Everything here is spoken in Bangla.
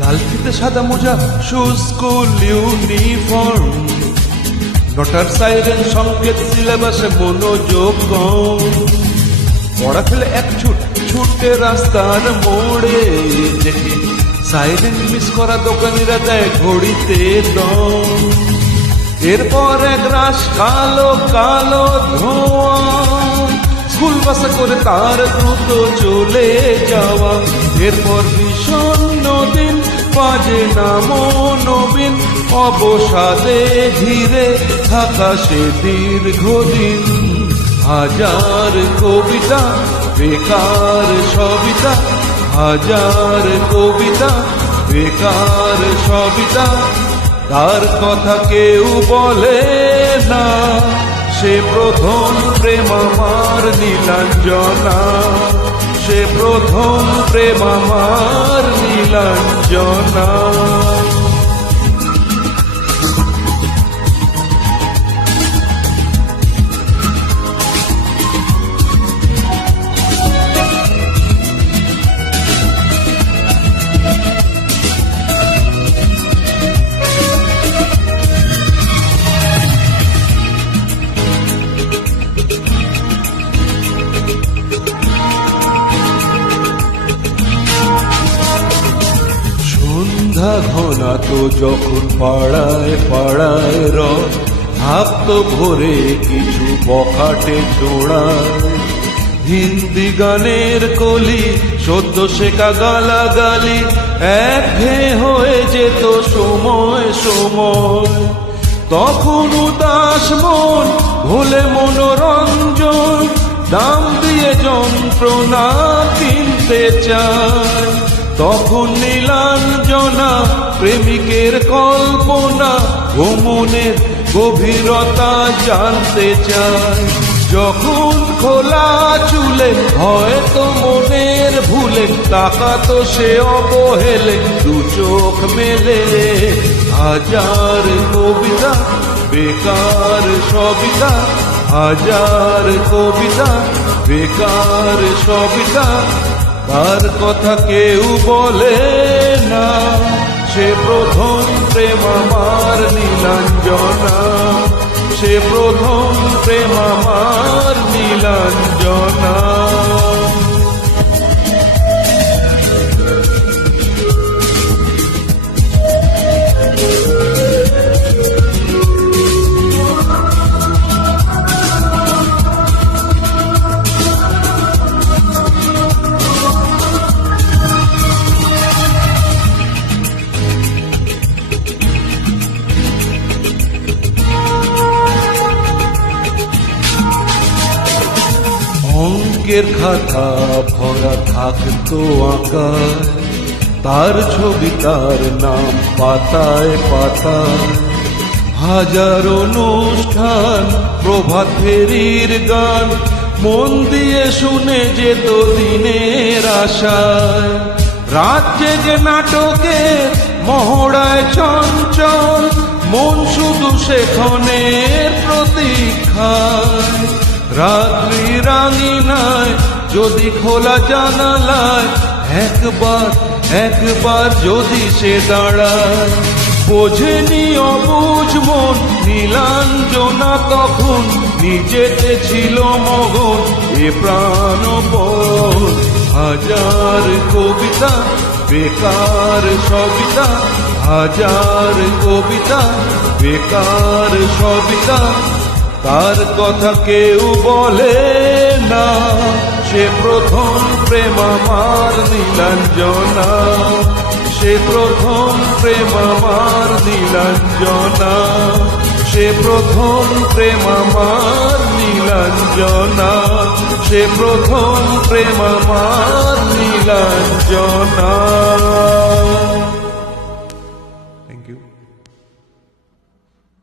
লালফিতে সাদা মোজা, শুজ, স্কুল ইউনিফর্ম, নটার সাইরেন সংকেত, সিলেবাসে মনোযোগ কম। পড়া ফেলে এক ছুটে রাস্তার মোড়ে, দেখি সাইরেন মিস করা দোকানিরা দেয় ঘড়িতে দম। এরপর এক রাশ কালো কালো ধোঁয়া, স্কুল বাসে করে তার দ্রুত চলে যাওয়া। এরপর বিষণ্ণ দিন, বাজে না মনোবিন, অবসাদে ঘিরে থাকা সে দীর্ঘদিন। হাজার কবিতা বেকার সবিতা, হাজার কবিতা বেকার সবিতা, তার কথা কেউ বলে না। সে প্রথম প্রেম আমার নীলাঞ্জনা, সে প্রথম প্রেম আমার নীলাঞ্জনা। সন্ধ্যা ঘনা তো যখন পাড়ায় পাড়ায় রথ, হাত ভরে কিছু বখাটে জোড়ায়। হিন্দি গানের কলি, সদ্য শেখা গালাগালি, একঘেয়ে হয়ে যেত সময় সময়। তখন উদাস মন ভোলে মনোরঞ্জন, দাম দিয়ে যন্ত্রণা কিনতে চায়। তখন নীলাঞ্জনা প্রেমিকের কল্পনা, ভ্রমণের গভীরতা জানতে চায়। যখন খোলা চুলে হয়তো মনের ভুলে, তাকাতো সে অবহেলে দু চোখ মেলে। হাজার কবিতা বেকার সবিতা, হাজার কবিতা বেকার সবিতা, তার কথা কেউ বলে না। সে প্রথম প্রেম আমার নীলাঞ্জনা, সে প্রথম প্রেম আমার নীলাঞ্জনা। অঙ্কের খাতা ভরা থাকতো আঁকায়, তার ছবি তার নাম পাতায় পাতায়। হাজার অনুষ্ঠান, প্রভাত ফেরির গান, মন দিয়ে শুনে যেত দিনের আশায়। রাত জেগে নাটকের মহড়ায় চঞ্চল, মন শুধু সেখানের প্রতীক্ষায়। রাত্রি রাঙিনায় যদি খোলা জানালায়, একবার একবার যদি সে দাঁড়ায়। বোঝেনি অবুঝ মন নীলাঞ্জনা তখন, নিজেতে ছিল মগন এ প্রাণপণ। হাজার কবিতা বেকার সবিতা, হাজার কবিতা বেকার সবিতা, তার কথা কেউ বলে না। সে প্রথম প্রেম আমার নীলাঞ্জনা, সে প্রথম প্রেম আমার নীলাঞ্জনা, সে প্রথম প্রেম আমার নীলাঞ্জনা, সে প্রথম প্রেম আমার নীলাঞ্জনা।